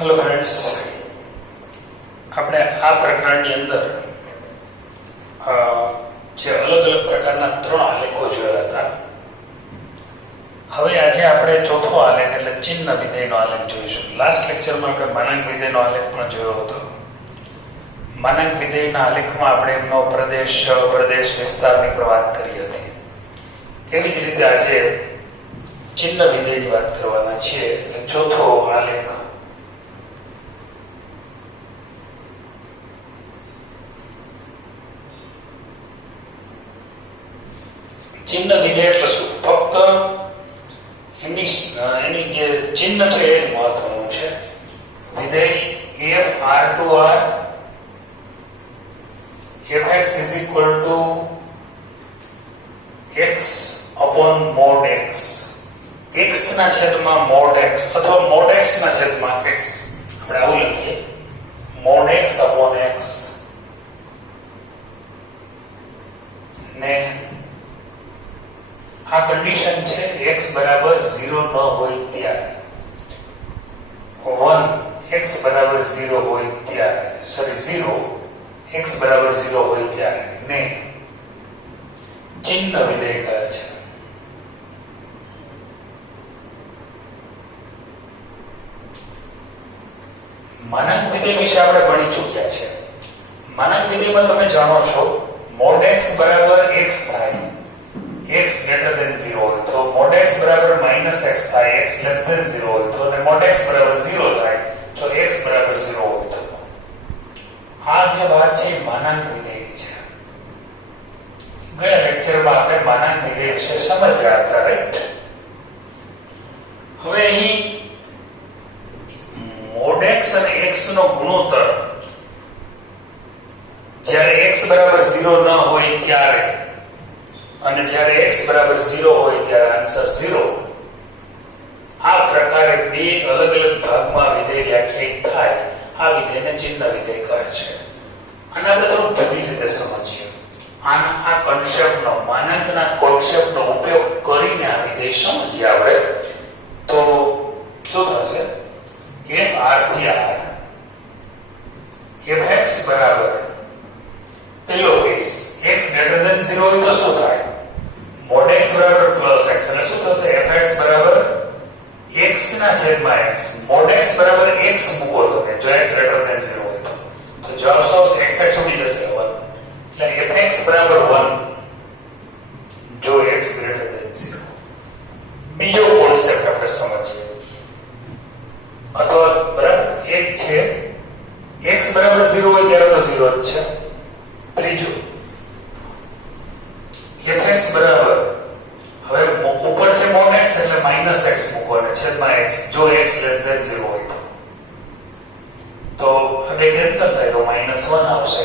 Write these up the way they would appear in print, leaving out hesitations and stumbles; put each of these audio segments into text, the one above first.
Hello friends, આપણે આ પ્રકરણની અંદર જે અલગ અલગ પ્રકારના 3 આલેખો જોયા હતા. હવે આજે આપણે ચોથો આલેખ એટલે ચિહ્ન વિધેયનો આલેખ જોઈશું. લાસ્ટ લેક્ચરમાં આપણે માનાંક વિધેયનો આલેખ પણ જોયો હતો. માનાંક વિધેયના આલેખમાં આપણે એમનો પ્રદેશ વિસ્તારની પણ વાત કરી હતી. એવી જ રીતે આજે ચિહ્ન વિધેયની વાત કરવાના છીએ. એટલે ચોથો આલેખ ચિહ્ન વિધેય એટલે શું? ફક્ત એની જે ચિહ્ન છે એ મહત્વનું છે. વિધેય f r2r fx is equal to x upon mod x. x ના છેદમાં mod x અથવા mod x ના છેદમાં x. આપણે આવું લખીએ, mod x upon x ને આ કન્ડિશન છે x બરાબર 0 ન હોય ત્યારે, 1 x બરાબર 0 હોય ત્યારે, સોરી 0 x બરાબર 0 હોય ત્યારે ને ચિહ્ન વિધેય કહે છે. માનાંક વિધેય વિશે આપણે ભણી ચૂક્યા છે. માનાંક વિધેયમાં તમે જાણો છો mod x બરાબર x થાય, x greater than 0 હોય તો mod x બરાબર -x થાય, x less than 0 હોય તો, અને mod x બરાબર 0 થાય જો x બરાબર 0 હોય તો. આ જે વાત છે માનાંક વિધેયની છે. ગયા લેક્ચરમાં આપણે માનાંક વિધેય વિશે સમજ્યા હતા, રાઈટ? હવે અહીં mod x અને x નો ગુણોત્તર જ્યારે x બરાબર 0 ન હોય ત્યારે અને જ્યારે x બરાબર 0 હોય ત્યારે આન્સર 0. આ પ્રકારે બે અલગ અલગ ભાગમાં વિધેય વ્યાખ્યાયિત થાય. આ વિધેયને ચિહ્ન વિધેય કહે છે. અને આપણે થોડું જુદી રીતે સમજીએ. આ કોન્સેપ્ટનો, માનાંકના કોન્સેપ્ટનો ઉપયોગ કરીને આ વિધેય સમજીએ આપણે તો શું થશે? f r થી r fx બરાબર પેલો કેસ x greater than 0 હોય તો શું થાય? mod x બરાબર પ્લસ x એટલે શું થશે? fx બરાબર x ના છેદમાં x. mod x બરાબર x મૂકો તમે જો x greater than 0 હોય તો જવાબ શું આવશે? x ઉડી જશે 1 એટલે fx બરાબર 1 જો x greater than 0. બીજો કોન્સેપ્ટ આપણે સમજીએ. અથવા બરાબર એક છે x બરાબર 0 હોય ત્યારે તો 0 જ છે. ત્રીજો fx બરાબર હવે ઉપર છે mod x એટલે -x મૂકો અને છેદમાં x જો x less than 0 હોય તો હવે કેન્સલ થાય તો -1 આવશે.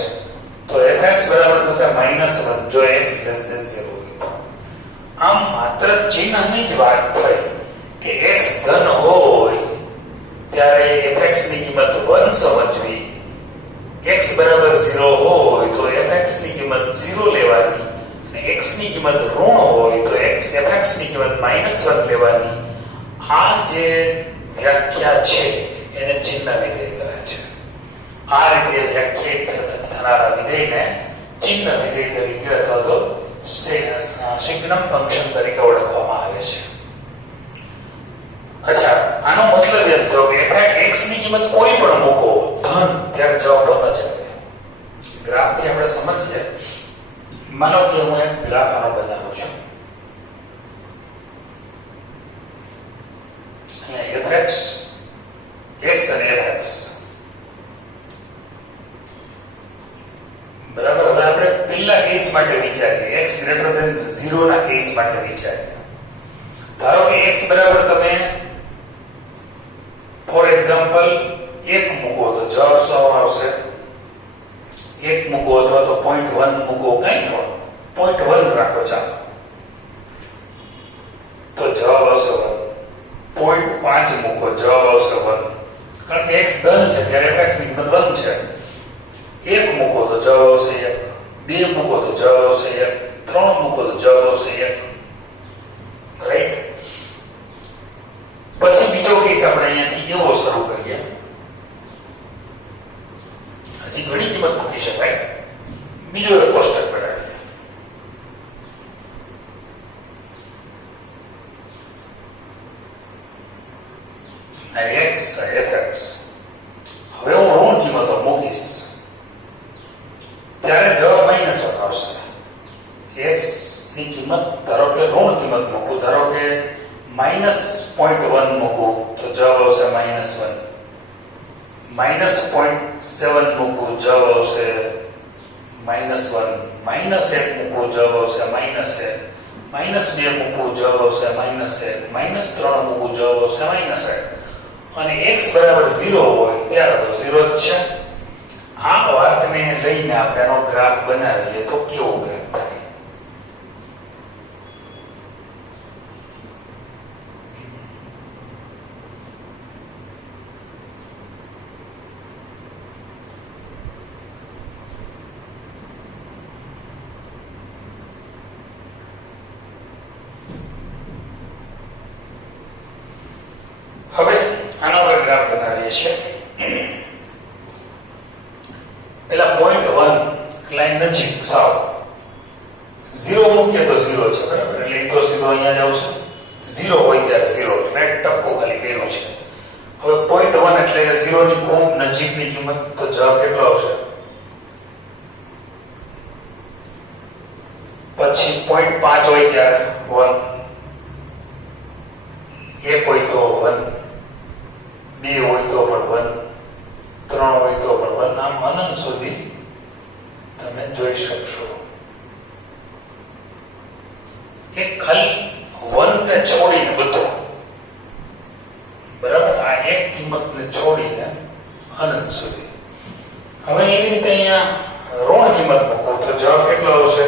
તો fx બરાબર થશે -1 જો x less than 0 હોય તો. આમ માત્ર ચિહ્નની જ વાત થઈ કે x ધન હોય ત્યારે fx ની કિંમત 1 સમજવી, x બરાબર 0 હોય તો fx ની કિંમત 0 લેવાની, અને x ની કિંમત ઋણ હોય તો fx ની કિંમત -1 લેવાની. આ જે વ્યાખ્યા છે એને ચિહ્ન વિધેય કહે છે. આ રીતે વ્યાખ્યાયિત થનારા વિધેયને ચિહ્ન વિધેય તરીકે અથવા તો સિગ્નમ ફંક્શન તરીકે ઓળખવામાં આવે છે. અચ્છા, આનો મતલબ એમ થયો કે x ની કિંમત કોઈ પણ મૂકો ધન ત્યારે જવાબ ધન જ આવે. ગ્રાફથી આપણે સમજીએ. માનો કે હું એક ગ્રાફ આનો બનાવું છું. અહીંયા fx x અને fx બરાબર. હવે આપણે પહેલા કેસ માટે વિચારીએ, x greater than 0 ના કેસ માટે વિચારીએ. ધારો કે x બરાબર તમે ફોર એક્ઝામ્પલ 1 મૂકો તો જવાબ શું આવશે? 1 મૂકો અથવા તો 0.1 મૂકો, કઈ પણ 0.1 રાખો ચાલો તો જવાબ આવશે 1. 0.5 મૂકો જવાબ આવશે 1 કારણ કે x ધન છે ત્યારે fx ની કિંમત 1 છે. 1 મૂકો તો જવાબ આવશે 1, 2 મૂકો તો જવાબ આવશે 1, 3 મૂકો તો જવાબ આવશે 1, રાઈટ? પછી બીજો કેસ આપણે અહીંયાથી એવો શરૂ કરીએ હજી ઘણી કિંમત મૂકી શકાય. બીજો એક કોષ્ટક બનાવીએ. આ x fx. હવે હું ઋણ કિંમતો મૂકીશ ત્યારે જવાબ -1 આવશે. x ની કિંમત ધારો કે ઋણ કિંમત મૂકું, ધારો કે -0.1 મૂકું તો જવાબ આવશે -1. -0.7 મૂકું જવાબ આવશે -1. -1 મૂકું જવાબ આવશે -1. -2 મૂકું જવાબ આવશે -1. -3 મૂકું જવાબ આવશે -1. અને x બરાબર 0 હોય ત્યારે તો 0 જ છે. આ વાતને લઈને આપણે આનો ગ્રાફ બનાવીએ તો કેવો ગ્રાફ થાય? હવે આનો આપણે ગ્રાફ બનાવીએ છીએ. પેલા પોઈન્ટ 1 લાઈન નજીક સાવ 0 મૂકીએ તો 0 છે, બરાબર? એટલે એ તો સીધો અહીંયા જ આવશે. 0 હોય ત્યારે 0, એક ટપકો ખાલી કર્યો છે. હવે પોઈન્ટ 1 એટલે 0 ની ખૂબ નજીકની કિંમત, તો જવાબ કેટલો આવશે? પછી પોઈન્ટ 5 હોય ત્યારે 1, 1 હોય તો 1, 2 હોય તો પણ 1, 3 હોય તો પણ 1. આમ અનંત સુધી તમે જોઈ શકશો. એક ખાલી 1 ને છોડીને બધું, બરાબર? આ એક કિંમતને છોડીને અનંત સુધી. હવે એવી રીતે અહીંયા ઋણ કિંમત મૂકો તો જવાબ કેટલો આવશે?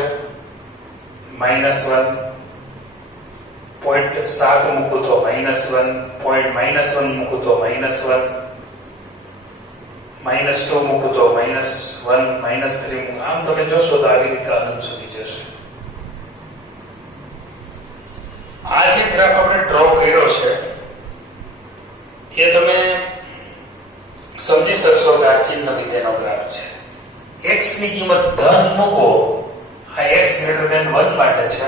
-1. પોઈન્ટ 7 મૂકું તો -1. પોઈન્ટ -1 મૂકું તો -1. -2 મૂકું તો -1. -3 મૂકું. આમ તમે જોશો તો આવી રીતે અનંત સુધી જશે. આ જે ગ્રાફ આપણે ડ્રો કર્યો છે એ તમે સમજી શકશો કે આ ચિહ્ન વિધેયનો ગ્રાફ છે. x ની કિંમત ધન મૂકો, આ x > 1 માટે છે,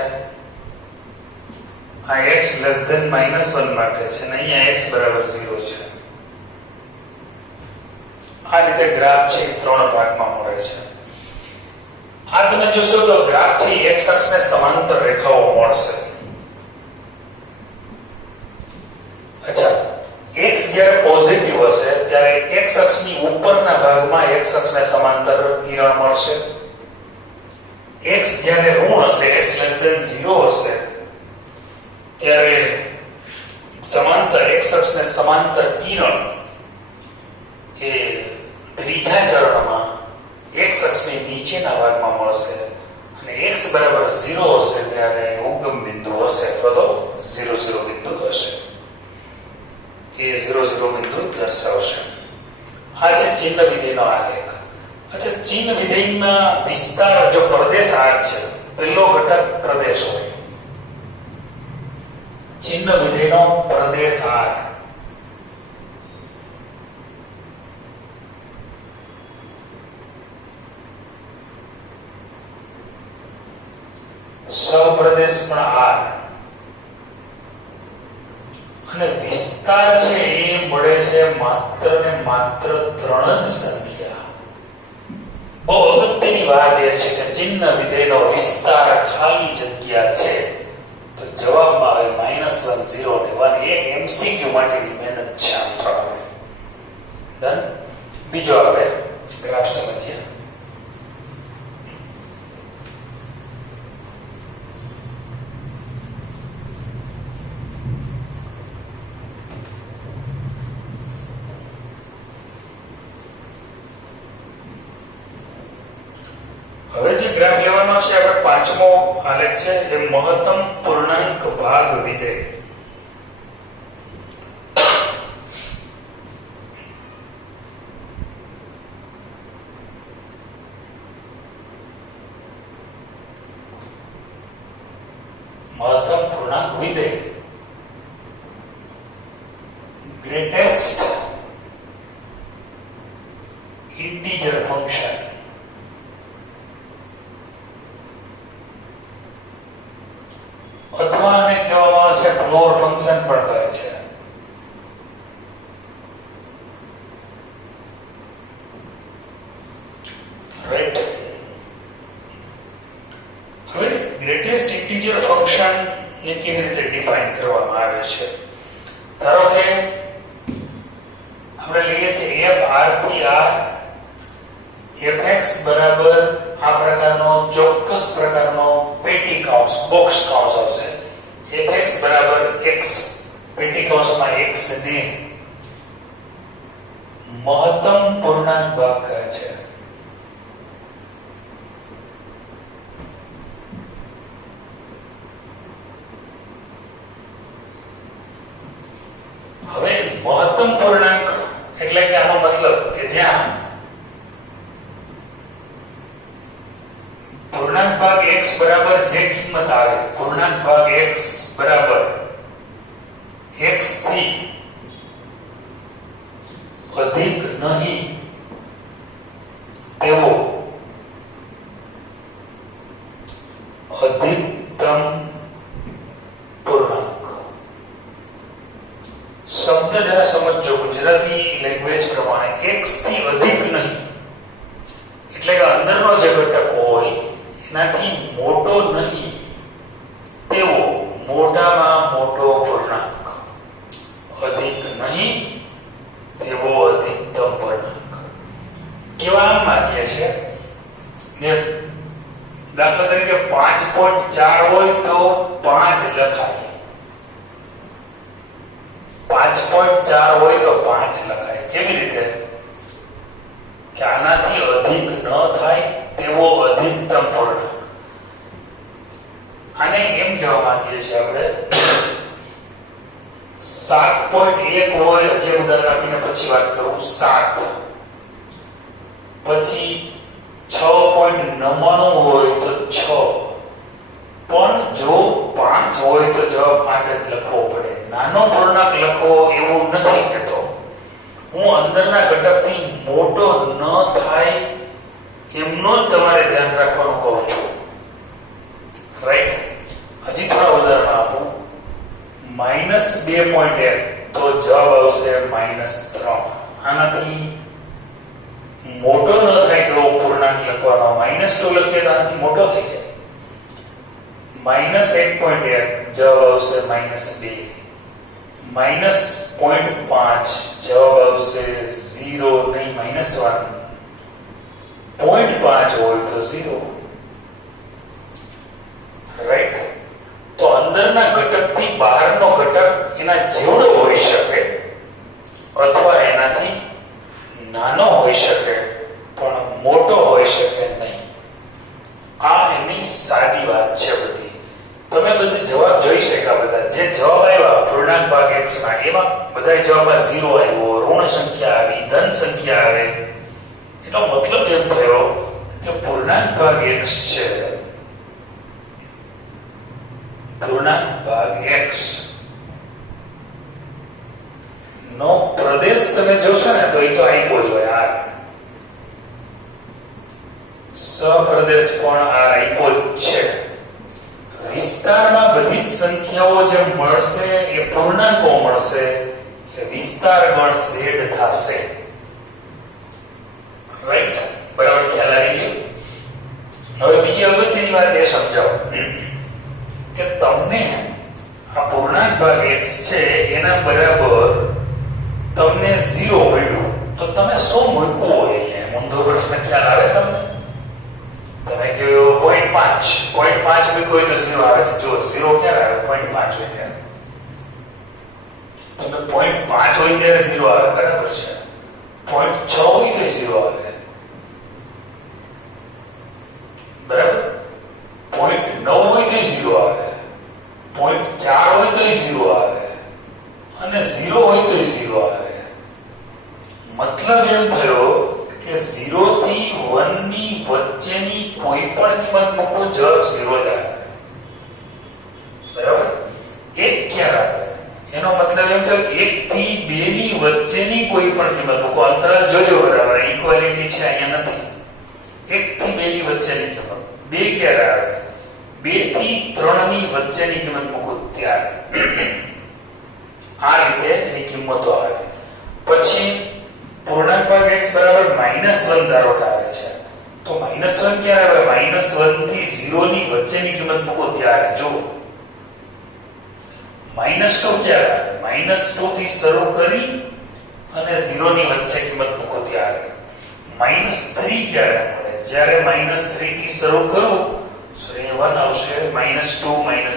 આ x <-1 માટે છે, અને અહીંયા x બરાબર 0 છે. આ રીતે ગ્રાફ છે 3 ભાગમાં મળે છે. આ તમે જોશો તો ગ્રાફ છે x અક્ષને સમાંતર રેખાઓ મળશે. અચ્છા, x જ્યારે પોઝિટિવ હશે ત્યારે x અક્ષની ઉપરના ભાગમાં x અક્ષને સમાંતર કિરણ મળશે. x જ્યારે ઋણ હશે, x <-0 હશે ત્યારે સમાંતર x અક્ષને સમાંતર કિરણ એ ત્રીજા ચરણમાં x અક્ષની નીચેના ભાગમાં મળશે. અને x બરાબર 0 હશે ત્યારે ઉગમ બિંદુ હશે અથવા તો 0 બિંદુ હશે. એ 0 બિંદુ દર્શાવશે. આ છે ચિહ્ન વિધેયનો આલેખ. અચ્છા, ચિહ્ન વિધેયમાં વિસ્તાર જો પ્રદેશ R છે, પહેલો ઘટક પ્રદેશ હોય. ચિહ્ન વિધેયનો પ્રદેશ R સહપ્રદેશ પણ R અને વિસ્તાર છે એ મળે છે માત્ર ને માત્ર 3 જ સંખ્યા. બહુ અગત્યની વાત એ છે કે ચિહ્ન વિધેયનો વિસ્તાર ખાલી જગ્યા છે તો જવાબમાં આવે -1, 0 ને 1. એક MCQ માટેની મહેનત છે આમ થવાની. ડન. બીજો આવે ગ્રાફ સમજીએ. હવે જે ગ્રાફ લેવાનો છે આપણે પાંચમો આલેખ છે એ મહત્તમ પૂર્ણાંક ભાગ વિધેય. મહત્તમ પૂર્ણાંક વિધેય ગ્રેટેસ્ટ ઇન્ટીજર ફંક્શન અથવા આને કહેવામાં આવે છે ફ્લોર ફંક્શન પણ કહે છે. રાઈટ. હવે ગ્રેટેસ્ટ ઇન્ટીજર ફંક્શન ને કેવી રીતે ડિફાઇન કરવામાં આવે છે? ધારો કે આપણે લઈએ છીએ f r થી r fx બરાબર આ પ્રકારનો ચોક્કસ પ્રકારનો પેટી કૌંસ બોક્સ કૌંસ આવશે. fx બરાબર x પેટી કૌંસમાં x ને મહત્તમ પૂર્ણાંક ભાગ કહે છે. હવે મહત્તમ પૂર્ણાંક એટલે કે આનો મતલબ કે જ્યાં પૂર્ણાંક ભાગ x બરાબર જે કિંમત આવે, પૂર્ણાંક ભાગ x બરાબર x થી અધિક નહીં તેવો અધિકતમ પૂર્ણાંક. શબ્દ જરા સમજો ગુજરાતી લેંગ્વેજ પ્રમાણે. x થી અધિક નહીં એટલે કે અંદરનો જે ઘટક હોય એનાથી મોટો નહીં તેવો મોટામાં મોટો પૂર્ણાંક. અધિક નહીં તેવો અધિકતમ પૂર્ણાંક. કેવા માંગીએ છે ને દાખલા તરીકે 5.4 હોય તો 5 લખાય, 5.4 હોય તો 5 લખાય. કેવી રીતે? કે આનાથી અધિક ન થાય તેવો અધિકતમ પૂર્ણાંક. આને એમ કહેવા માંગીએ છીએ આપણે 7.1 હોય, જે ઉદાહરણ આપીને પછી વાત કરું, 7 પછી 6.99 હોય તો 6. પણ જો 5 હોય તો જવાબ 5 જ લખવો પડે. નાનો પૂર્ણાંક લખો એવું નથી કહેતો હું. અંદરના ઘટકથી મોટો ન થાય એમનો જ તમારે ધ્યાન રાખવાનું કહું છું. રાઈટ. હજી થોડા ઉદાહરણ આપું. -2.1 તો જવાબ આવશે -3. આનાથી મોટો ન થાય એવો પૂર્ણાંક લખવાનો. -2 લખીએ તો આનાથી મોટો થઈ જાય. -1.1 જવાબ આવશે -2. -0.5 જવાબ આવશે 0 નહીં -1. 0.5 હોય તો 0. રાઈટ. તો અંદરના ઘટકથી બહારનો ઘટક એના જેવડો હોઈ શકે અથવા એનાથી નાનો હોઈ શકે પણ મોટો હોઈ શકે નહીં. આ એની સાદી વાત છે બધી. તમે બધી જવાબ જોઈ શક્યા. બધા જે જવાબ આવ્યા પૂર્ણાંક ભાગ x ના, એમાં બધા જવાબમાં 0 આવ્યો, ઋણ સંખ્યા આવી, ધન સંખ્યા આવે. એનો મતલબ એમ થયો કે પૂર્ણાંક ભાગ x છે, પૂર્ણાંક ભાગ x નો પ્રદેશ તમે જોશો ને તો એ તો આપ્યો જ હોય r. સપ્રદેશ પણ r આપ્યો જ છે. વિસ્તારમાં બધી જ સંખ્યાઓ જે મળશે એ પૂર્ણાંકો મળશે, એ વિસ્તાર ગણ z થશે. રાઈટ. બરાબર ખ્યાલ આવી ગયો? હવે બીજી અગત્યની વાત એ સમજાવો કે તમને આ પૂર્ણાંક ભાગ x છે એના બરાબર તમને 0 મળ્યું તો તમે શું મૂકવું હોય? અહીંયા ઊંધો પ્રશ્ન ખ્યાલ આવે તમને? તમે કહ્યું 0.5 મૂક્યું હોય તો 0 આવે છે. જો 0 ક્યારે આવે? 0.5 હોય ત્યારે. તમે 0.5 હોય ત્યારે 0 આવે, બરાબર છે. 0.6 હોય તો 0 આવે, બરાબર. 0.9 હોય તો 0 આવે, 0.4 હોય તો 0 આવે અને 0 હોય તો 0 આવે. મતલબ એમ થયો કે 0 થી 1 ની વચ્ચેની કોઈ પણ કિંમત મૂકો, જવાબ 0 જ આવે. બરાબર. 1 ક્યારે આવે? એનો મતલબ એમ થયો 1 થી 2 ની વચ્ચેની કોઈ પણ કિંમત મૂકો. અંતરાલ જોજો બરાબર. ઇક્વલ પોઝિટિવિટી છે અહીંયા નથી. 1 થી 2 ની વચ્ચેની કિંમત 2 ક્યારે આવે? 2 થી 3 ની વચ્ચેની કિંમત મૂકો ત્યારે આ રીતે એની કિંમતો આવે. પછી પૂર્ણાંક ભાગ x બરાબર -1 ધારો કે આવે છે તો -1 ક્યારે આવે? -1 થી 0 ની વચ્ચેની કિંમત મૂકો ત્યારે. જો -2 ક્યારે આવે? -2 થી શરૂ કરી અને 0 ની વચ્ચે કિંમત મૂકો ત્યારે. -3 ક્યારે મળે? જ્યારે -3 થી શરૂ કરું તો એ 1 આવશે. -2 -1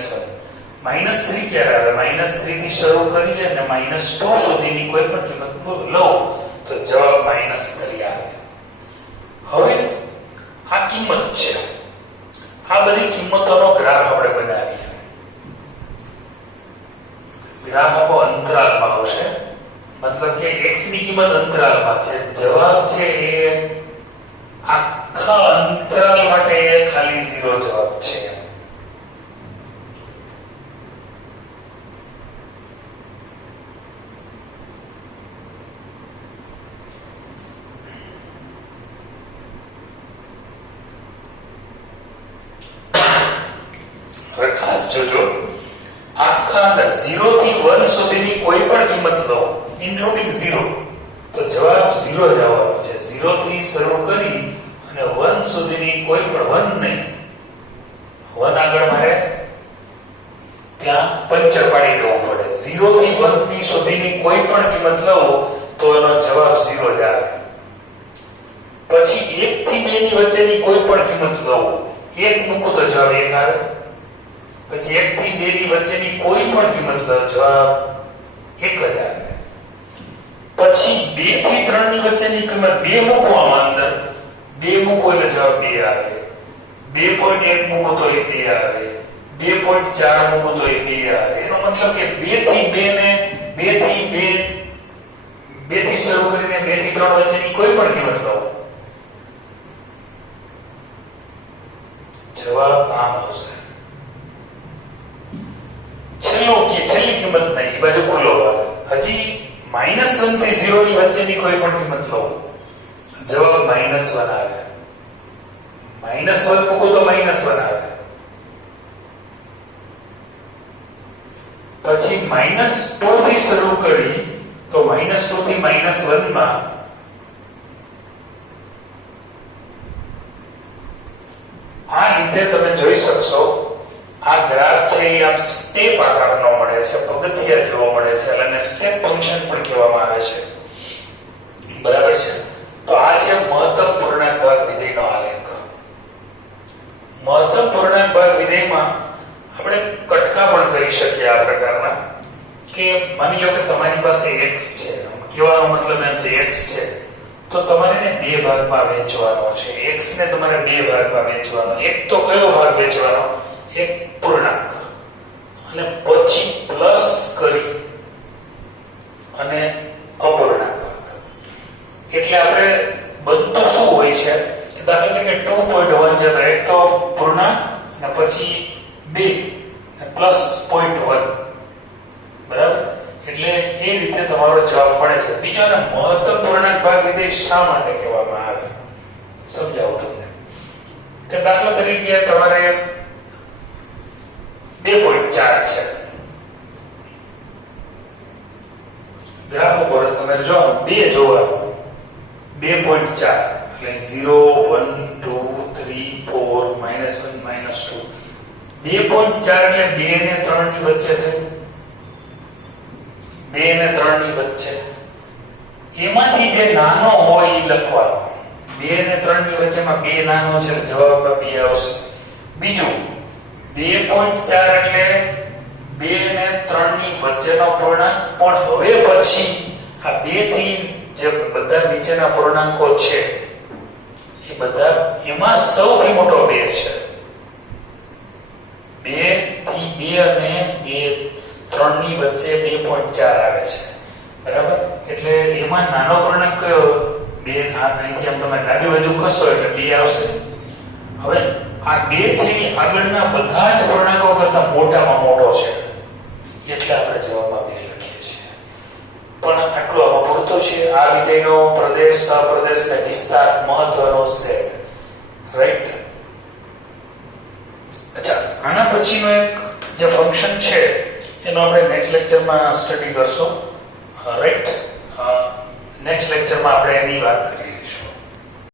-3 ક્યારે આવે? -3 થી શરૂ કરી અને -2 સુધીની કોઈ પણ કિંમત લો તો જવાબ -3 આવે. હવે આ કિંમત છે. આ બધી કિંમતોનો ગ્રાફ આપણે બનાવીએ. ગ્રાફ આખો અંતરાલમાં આવશે, મતલબ કે x ની કિંમત અંતરાલમાં છે. જવાબ છે એ આખા અંતરાલ માટે ખાલી 0 જવાબ છે. હવે ખાસ જોજો, આખા અંદર 0 થી 1 સુધીની કોઈ પણ કિંમત લો ઇન્ક્લુડિંગ 0 તો જવાબ 0 જ આવવાનો છે. 0 થી શરૂ કરી અને 1 સુધીની કોઈ પણ 1 નહીં, 1 આગળ મારે ત્યાં પંચર પાડી દેવું પડે. 0 થી 1 ની સુધીની કોઈ પણ કિંમત લો તો એનો જવાબ 0 જ આવે. પછી 1 થી 2 ની વચ્ચેની કોઈ પણ કિંમત લો, 1 મૂકો તો જવાબ 1 આવે. પછી 1 થી 2 ની વચ્ચેની કોઈ પણ કિંમત લો જવાબ 1 જ આવે. પછી 2 થી 3 ની વચ્ચેની કિંમત 2 મૂકો આમાં અંદર, 2 મૂકો એટલે જવાબ 2 આવે. 2.1 મૂકો તો 2 આવે. 2.4 મૂકો તો 2 આવે. એનો મતલબ કે 2 થી 2 ને 2 થી શરૂ કરીને 2 થી 3 વચ્ચેની કોઈ પણ કિંમત લો જવાબ આમ આવશે. છેલ્લી કિંમત નહીં, એ બાજુ ખુલ્લો ભાગ. હજી -1 થી 0 ની વચ્ચેની કોઈ પણ કિંમત લો જવાબ -1 આવે. -1 મૂકો તો -1 આવે. પછી -2 થી શરૂ કરી તો -2 થી -1 માં આ રીતે તમે જોઈ શકશો. આ ગ્રાફ છે એ આમ સ્ટેપ આકારનો મળે છે, પગથિયા જેવો મળે છે, અને સ્ટેપ ફંક્શન પણ કહેવામાં આવે છે. બરાબર છે? તો આ છે મહત્તમ પૂર્ણાંક ભાગ વિધેયનો આલેખ. મહત્તમ પૂર્ણાંક ભાગ વિધેયમાં આપણે કટકા પણ કરી શકીએ આ પ્રકારના કે માની લો કે તમારી પાસે x છે, કહેવાનો મતલબ એમ છે x છે તો તમારે એને 2 ભાગમાં વહેંચવાનો છે. x ને તમારે 2 ભાગમાં વહેંચવાનો. એક તો કયો ભાગ વહેંચવાનો? એક પૂર્ણાંક, અને પછી પ્લસ કરી અને અપૂર્ણાંક ભાગ. એટલે આપણે બધું શું હોય છે કે દાખલા તરીકે 2.1 છે તો એક તો પૂર્ણાંક અને પછી 2 અને પ્લસ 0.1. બરાબર? એટલે એ રીતે તમારો જવાબ મળે છે. બીજો ને મહત્તમ પૂર્ણાંક ભાગ વિધેય શા માટે કહેવામાં આવે સમજાવું તમને. કે દાખલા તરીકે તમારે 2.4 છે. ગ્રાફ ઉપર તમે જો 2 જોવાનું 2.4 એટલે 0 1 2 3 4 -1 -2. 2.4 એટલે 2 ને 3 ની વચ્ચે થયું. 2 ને 3 ની વચ્ચે એમાંથી જે નાનો હોય એ લખવાનો. 2 ને 3 ની વચ્ચેમાં 2 નાનો છે એટલે જવાબમાં 2 આવશે. બીજું 2.4 એટલે 2 ને 3 ની વચ્ચેનો પૂર્ણાંક, પણ હવે પછી આ 2 થી જે બધા નીચેના પૂર્ણાંકો છે એ બધા એમાં સૌથી મોટો 2 છે. 2 થી 2 અને 3 ની વચ્ચે 2.4 આવે છે. બરાબર? એટલે એમાં નાનો પૂર્ણાંક કયો? 2. અહીંથી આમ તમે ડાબી બાજુ ખસો એટલે 2 આવશે. હવે આ 2 છે એ આગળના બધા જ પૂર્ણાંકો કરતા મોટામાં મોટો છે એટલે આપણે જવાબમાં 2 લખીએ છીએ. પણ આટલું આમાં પૂરતું છે આ વિધેયનો પ્રદેશ સહપ્રદેશ ને વિસ્તાર મહત્વનો z, રાઈટ. અચ્છા, આના પછીનો એક જે ફંક્શન છે એનો આપણે નેક્સ્ટ લેક્ચરમાં સ્ટડી કરશું, રાઈટ. નેક્સ્ટ લેક્ચરમાં આપણે એની વાત કરીએ.